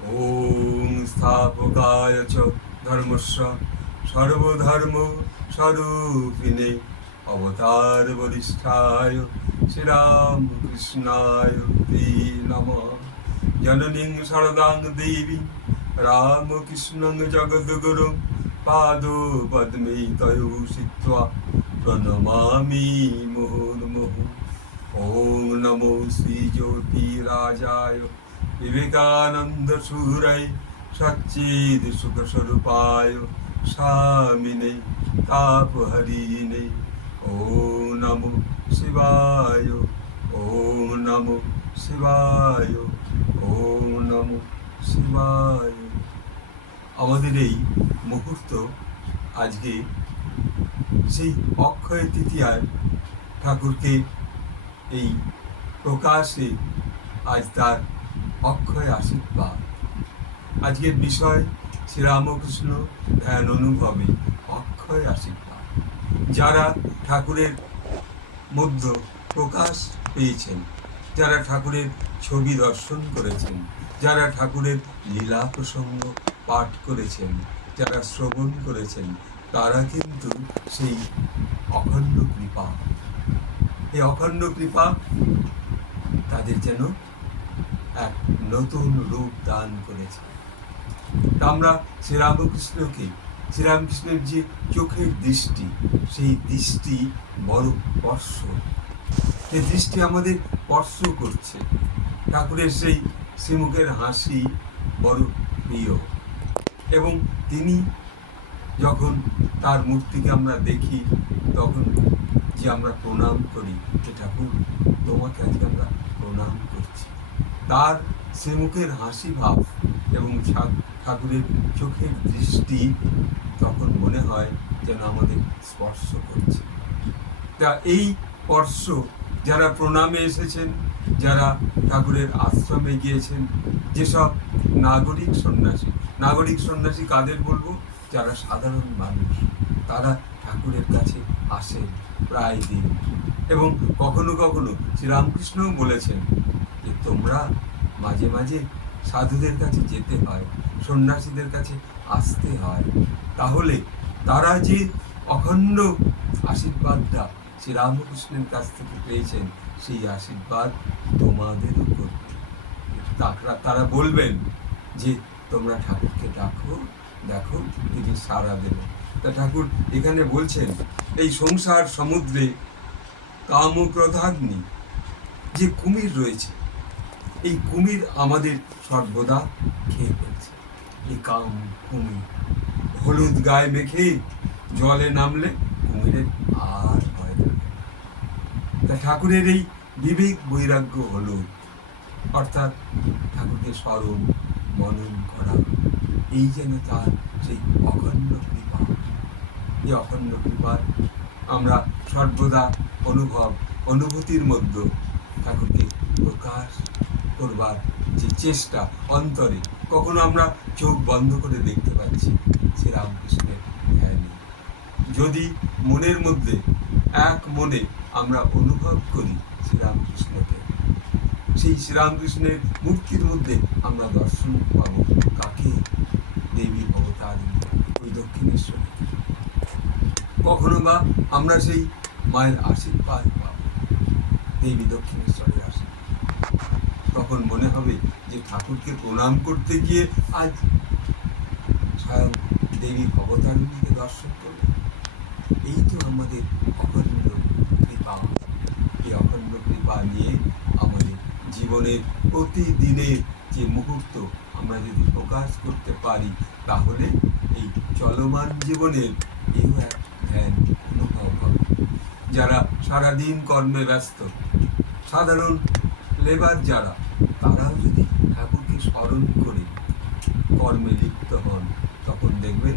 ওম স্থাপকায় চ ধর্মস্য সর্বধর্ম স্বরূপিণে অবতার বরিষ্ঠায় শ্রীরামকৃষ্ণায় তে নমঃ জননীং শরদাং দেবী রামকৃষ্ণং জগদ্গুরুং পাদ পদ্মে তয়ো সিত্বা প্রণমামি মুহুর্মুহু ওম নমো শ্রীজ্যোতিরাজায় বিবেকানন্দ সুরায় সচ্চিদ সুখ স্বরূপায় স্বামিনে তাপহরিণে ওম নমো শিবায়, ওম নমো শিবায়, ওম নমো শিবায়। আমাদের এই মুহূর্ত আজকে সেই অক্ষয় তৃতীয়ায় ঠাকুরকে এই প্রকাশে আজ তার অক্ষয় আশীর্বাদ আজকের বিষয় শ্রীরামকৃষ্ণ ধ্যান অনুভবে অক্ষয় আশীর্বাদ যারা ঠাকুরের মধ্য প্রকাশ পেয়েছেন, যারা ঠাকুরের ছবি দর্শন করেছেন, যারা ঠাকুরের লীলা প্রসঙ্গ পাঠ করেছেন, যারা শ্রবণ করেছেন, তারা কিন্তু সেই অখণ্ড কৃপা। এই অখণ্ড কৃপা তাদের যেন এক নতুন রূপ দান করেছে। আমরা শ্রীরামকৃষ্ণকে, শ্রীরামকৃষ্ণের যে চোখের দৃষ্টি, সেই দৃষ্টি বড় স্পর্শ। সেই দৃষ্টি আমাদের স্পর্শ করছে। ঠাকুরের সেই শ্রীমুখের হাসি বড় প্রিয়। এবং তিনি যখন তার মূর্তিকে আমরা দেখি, তখন যে আমরা প্রণাম করি, যে ঠাকুর, তোমাকে আজকে আমরা প্রণাম করছি। তার সে মুখের হাসি ভাব এবং ঠাকুরের চোখের দৃষ্টি তখন মনে হয় যেন আমাদের স্পর্শ করছে। তা এই স্পর্শ যারা প্রণামে এসেছেন, যারা ঠাকুরের আশ্রমে গিয়েছেন, যেসব নাগরিক সন্ন্যাসী নাগরিক সন্ন্যাসী কাদের বলব? যারা সাধারণ মানুষ, তারা ঠাকুরের কাছে আসেন প্রায় দিন। এবং কখনো কখনো শ্রীরামকৃষ্ণও বলেছেন তোমরা মাঝে মাঝে সাধুদের কাছে যেতে হয়, সন্ন্যাসীদের কাছে আসতে হয়। তাহলে তারা যে অখণ্ড আশীর্বাদটা শ্রী রামকৃষ্ণের কাছ থেকে পেয়েছেন, সেই আশীর্বাদ তোমাদের উপর। তারা তারা বলবেন যে, তোমরা ঠাকুরকে ডাকো, দেখো, তিনি সারা দেবেন। তা ঠাকুর এখানে বলছেন, এই সংসার সমুদ্রে কাম ও যে কুমির রয়েছে এই কুমির আমাদের সর্বদা খেয়ে ফেলছে। এই কাম কুমির। হলুদ গায়ে মেখে জলে নামলে কুমিরের আর ভয় থাকে তা ঠাকুরের এই বিবেক বৈরাগ্য হলুদ অর্থাৎ ঠাকুরকে স্মরণ, মনন করা, এই যেন তার সেই অখণ্ড কৃপা। এই অখণ্ড কৃপার আমরা সর্বদা অনুভব, অনুভূতির মধ্যে ঠাকুরকে প্রকাশ করবার যে চেষ্টা, অন্তরে কখনো আমরা চোখ বন্ধ করে দেখতে পাচ্ছি শ্রীরামকৃষ্ণের ধ্যানে যদি মনের মধ্যে এক মনে আমরা অনুভব করি শ্রীরামকৃষ্ণকে সেই শ্রীরামকৃষ্ণের মূর্তির মধ্যে আমরা দর্শন পাব কাকে? দেবী অবতারিণী ওই দক্ষিণেশ্বরী। কখনো বা আমরা সেই মায়ের আশীর্বাদ পাব। দেবী দক্ষিণেশ্বরের আশীর্বাদ তখন মনে হবে যে ঠাকুরকে প্রণাম করতে গিয়ে আজ স্বয়ং দেবী অবতারিণীকে দর্শন করবে এই তো আমাদের অখণ্ড কৃপা। এই অখণ্ড কৃপা নিয়ে আমাদের জীবনের প্রতিদিনের যে মুহূর্ত আমরা যদি প্রকাশ করতে পারি, তাহলে এই চলমান জীবনের এও এক ধ্যান অনুভব হবে। যারা সারাদিন কর্মে ব্যস্ত, সাধারণ লেবার যারা তারাও যদি ঠাকুরকে স্মরণ করে কর্মে লিপ্ত হন, তখন দেখবেন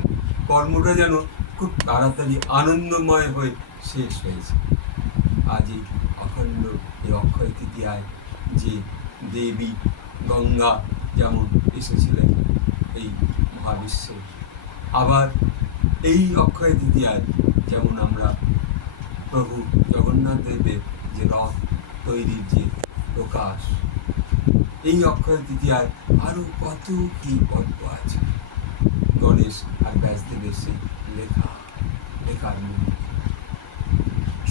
কর্মটা যেন খুব তাড়াতাড়ি আনন্দময় হয়ে শেষ হয়েছে। আজ এই অখণ্ড এই অক্ষয় তৃতীয়ায় যে দেবী গঙ্গা যেমন এসেছিলেন এই মহাবিশ্বে, আবার এই অক্ষয় তৃতীয়ায় যেমন আমরা প্রভু জগন্নাথ দেবের যে রথ তৈরির যে প্রকাশ এই অক্ষয় তৃতীয়ার আরও কত কি পর্ব আছে? গণেশ আর ব্যাসদেবের সেই লেখা, লেখার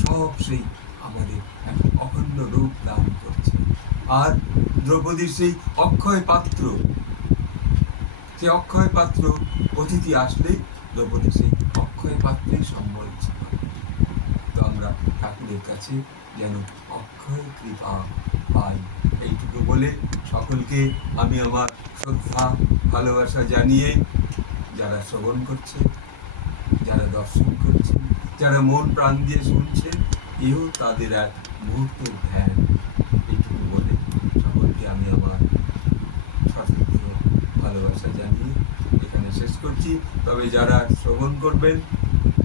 সব সেই আমাদের এক অখণ্ড রূপ দান করছে। আর দ্রৌপদীর সেই অক্ষয় পাত্র, সে অক্ষয় পাত্র অতিথি আসলে দ্রৌপদী সেই অক্ষয় পাত্রেই সম্বল তো আমরা ঠাকুরের কাছে যেন অক্ষয় কৃপা পাই এইটুকু বলে সকলকে আমি আমার শ্রদ্ধা, ভালোবাসা জানিয়ে যারা শ্রবণ করছে, যারা দর্শন করছে, যারা মন প্রাণ দিয়ে শুনছে এও তাদের এক মুহূর্ত ধ্যান। এইটুকু বলে সকলকে আমি আমার সশস্ত্র ভালোবাসা জানিয়ে এখানে শেষ করছি। তবে যারা শ্রবণ করবেন,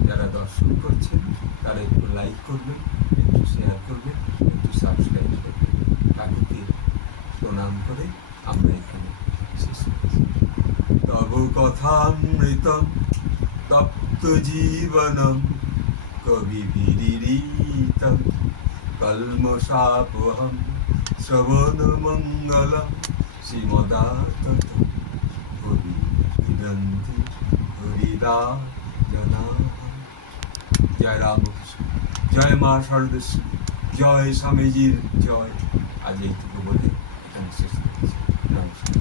যারা দর্শন করছেন, তারা একটু লাইক করবেন, একটু শেয়ার করবেন, একটু সাবস্ক্রাইব করবেন। ঠাকুরকে প্রণাম করে আমরা এখানে শেষ করছি। তব তপ্ত জীবনম, কবি বিরিতম শ্রবণ মঙ্গলম, শ্রীমদাতত কবি বিনন্তি হরিদা জনা জয় রামকৃষ্ণ, জয় মা সরদেশ্বী জয় স্বামীজির জয়। আজ এইটুকু বলে এখানে শেষ করছি নমস্কার